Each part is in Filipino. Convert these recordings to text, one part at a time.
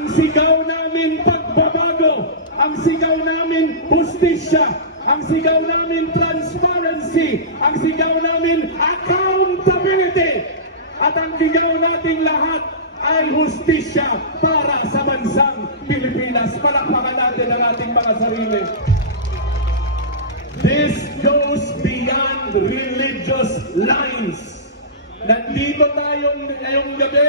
Ang sigaw namin pagbabago, ang sigaw namin hustisya, ang sigaw namin transparency, ang sigaw namin accountability, at ang sigaw nating lahat ay hustisya para sa bansang Pilipinas. Palakpakan natin ang ating mga sarili. This goes beyond religious lines. Nandito tayong ngayong gabi,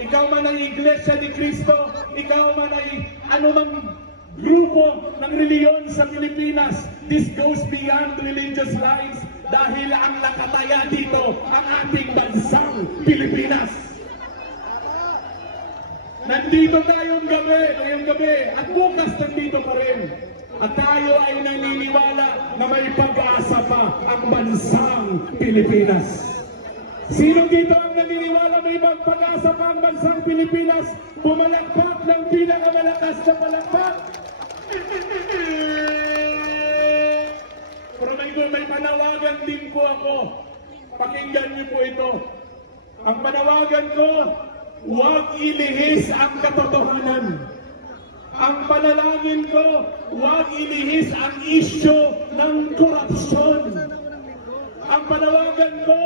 ikaw man ay Iglesia ni Cristo, ikaw man ay anumang grupo ng reliyon sa Pilipinas, this goes beyond religious lines dahil ang nakataya dito ang ating bansang Pilipinas. Nandito tayong ngayong gabi, at bukas nandito pa rin. At tayo ay naniniwala na may pag-asa pa ang bansang Pilipinas. Sino dito ang naniniwala may pag-asa pa ang bansang Pilipinas? Pumalakpak ng pinakamalakas na palakpak. Pero may panawagan din po ako. Pakinggan niyo po ito. Ang panawagan ko, huwag ilihis ang katotohanan. Ang panalangin ko, huwag ilihis ang isyu ng korupsyon. Ang panawagan ko,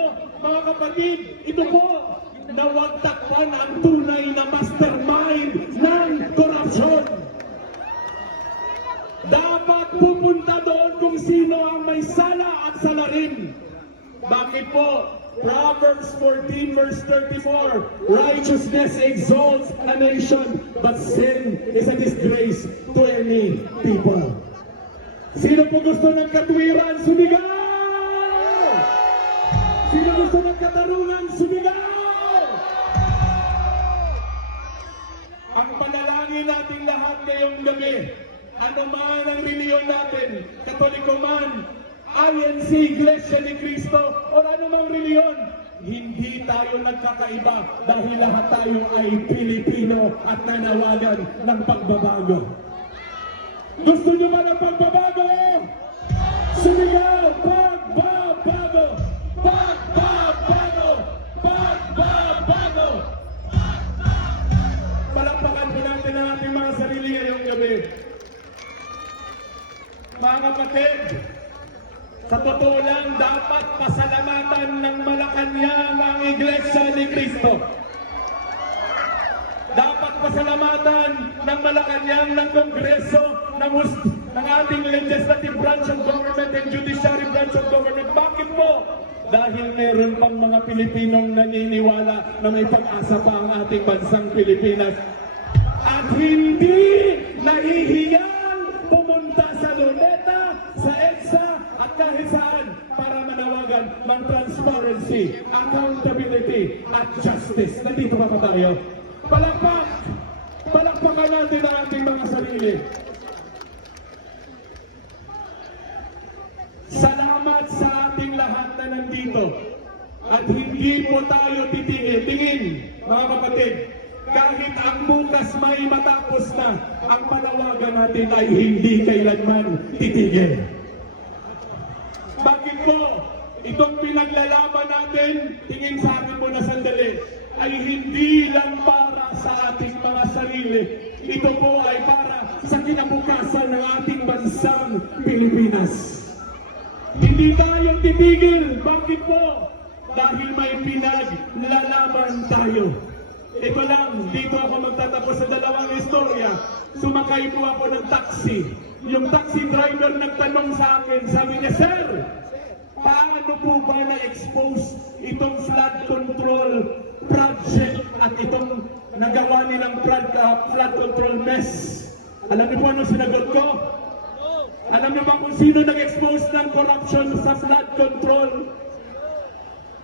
mga kapatid, ito po, na huwag takpan ang tunay na mastermind ng korupsyon. Dapat pupunta doon kung sino ang may sala at salarin. Bakit po? Proverbs 14 verse 34, righteousness exalts a nation, but sin is a disgrace to any people. Sino po gusto ng katwiran? Sumigaw! Sino gusto ng katarungan? Sumigaw! Ang panalangin natin lahat ngayong gabi, ano man ang reliyon natin, Katoliko man, INC, Iglesia ni Cristo, o anumang reliyon, hindi tayo nagkakaiba dahil lahat tayo ay Pilipino at nanawagan ng pagbabago. Gusto nyo ba ng pagbabago? Sumigaw! Pagbabago! Pagbabago! Pagbabago! Palakpakan po natin ang ating mga sarili ngayong gabi. Mga kapatid, sa totoo lang, dapat pasalamatan ng Malacanang ang Iglesia ni Cristo. Dapat pasalamatan ng Malacanang ng Kongreso, ng ating legislative branch of government and judiciary branch of government. Bakit po? Dahil meron pang mga Pilipinong naniniwala na may pag-asa pa ang ating bansang Pilipinas. At hindi nahihiyang pumunta sa Luneta, sa EDSA, at kahit saan para manawagan ng transparency, accountability, at justice. Nandito pa tayo. Palakpak! Palakpakan natin ang ating mga sarili. Salamat sa ating lahat na nandito. At hindi po tayo titingin. Tingin, mga kapatid, kahit ang bukas may matapos na, ang panawagan natin ay hindi kailanman titigil. Bakit po? Itong pinaglalaban natin, tingin sa akin mo na sandali, ay hindi lang para sa ating mga sarili. Ito po ay para sa kinabukasan ng ating bansang Pilipinas. Hindi tayo titigil. Bakit po? Dahil may pinaglalaban tayo. Ito lang, dito ako magtatapos sa dalawang istorya. Sumakay po ako ng taxi. Yung taxi driver nagtanong sa akin, sabi niya, "Sir, paano po ba na-expose itong flood control project at itong nagawa nilang flood control mess?" Alam niyo po ano sinagot ko? Alam niyo ba kung sino nag-expose ng corruption sa flood control?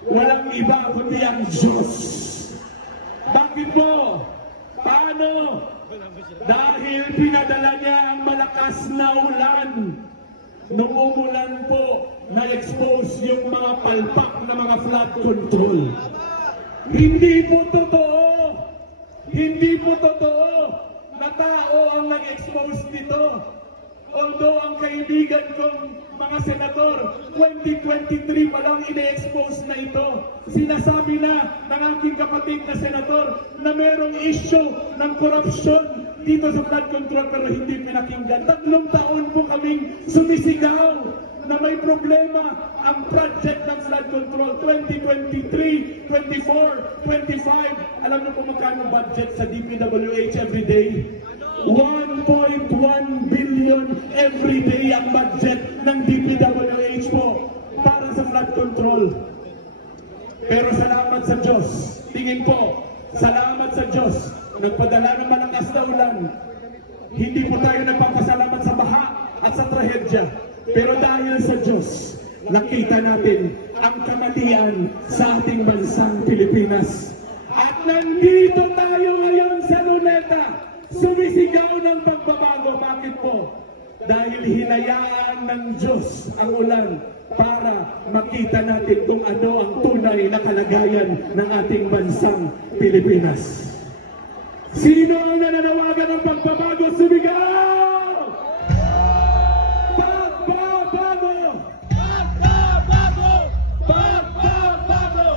Walang iba kundi ang Diyos. Bakit po? Paano? Dahil pinadala niya ang malakas na ulan. Nung umulan po, na-expose yung mga palpak na mga flood control. Hindi po totoo. Hindi po totoo na tao ang nag-expose dito. Although ang kaibigan kong mga senador, 2023 pa lang ine-expose na ito. Sinasabi na ng aking kapatid na senador na merong issue ng korupsyon dito sa flood control pero hindi pinakinggan. 3 taon po kaming sumisigaw na may problema ang project ng flood control 2023, 24, 25. Alam niyo po magkano budget sa DPWH every day? 1.1 billion every day ang budget ng DPWH po para sa flood control. Pero salamat sa Diyos, tingin po, salamat sa Diyos, nagpadala ng malakas na ulan. Hindi po tayo nagpapasalamat sa baha at sa trahedya. Pero dahil sa Diyos, nakita natin ang kamalian sa ating bansang Pilipinas. At nandito tayo ngayon sa Luneta, sumisigaw ng pagbabago. Bakit po? Dahil hinayaan ng Diyos ang ulan para makita natin kung ano ang tunay na kalagayan ng ating bansang Pilipinas. Sino ang nananawagan ng pagbabago? Sumigaw! Pagbabago! Pagbabago! Pagbabago!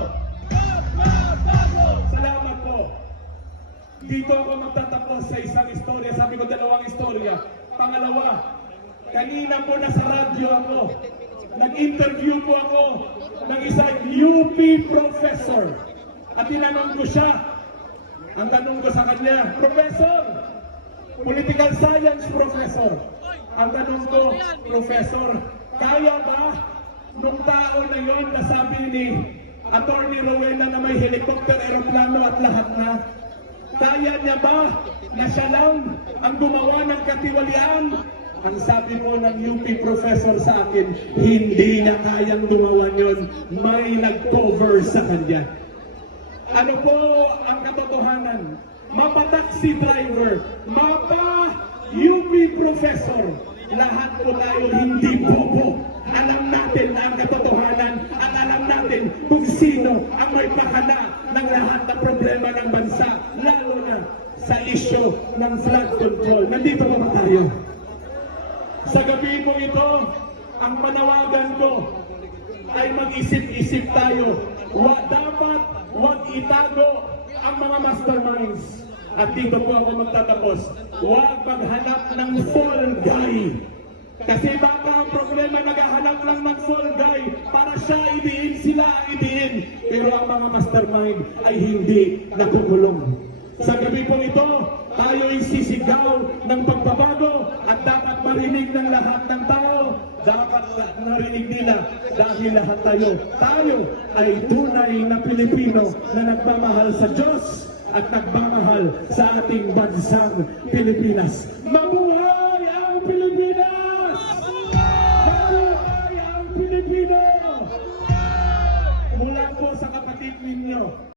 Pagbabago! Salamat po. Dito ako magtatapos sa isang istorya. Sabi ko 2 istorya. Pangalawa, kanina po nasa radyo ako. Nag-interview po ako ng isang UP professor. At tinanong ko siya. Ang tanong ko sa kanya, Professor, political science professor. Ang tanong ko, Professor, kaya ba nung tao na yon na sabi ni Attorney Rowena na may helicopter, aeroplano at lahat na, kaya niya ba na siya lang ang gumawa ng katiwalian? Ang sabi po ng UP professor sa akin, hindi niya kayang gumawa yun. May nag-cover sa kanya. Ano po ang katotohanan? Mapa-taxi driver, mapa-UP professor, lahat po tayo hindi bobo. Alam natin ang katotohanan at alam natin kung sino ang may pakana ng lahat ng problema ng bansa, lalo na sa issue ng flood control. Nandito pa ba tayo? Sa gabi po ito, ang panawagan ko ay mag-isip-isip tayo. Huwag itago ang mga masterminds. At dito po ako magtatapos. Huwag maghanap ng fall guy. Kasi baka ang problema naghahanap lang ng fall guy para siya idiin, sila ang idiin. Pero ang mga mastermind ay hindi nakukulong. Sa gabi po ito, tayo'y sisigaw ng pagbabago at dapat marinig ng lahat ng tao. Dapat narinig nila dahil lahat tayo ay tunay na Pilipino na nagmamahal sa Diyos at nagmamahal sa ating bansang Pilipinas.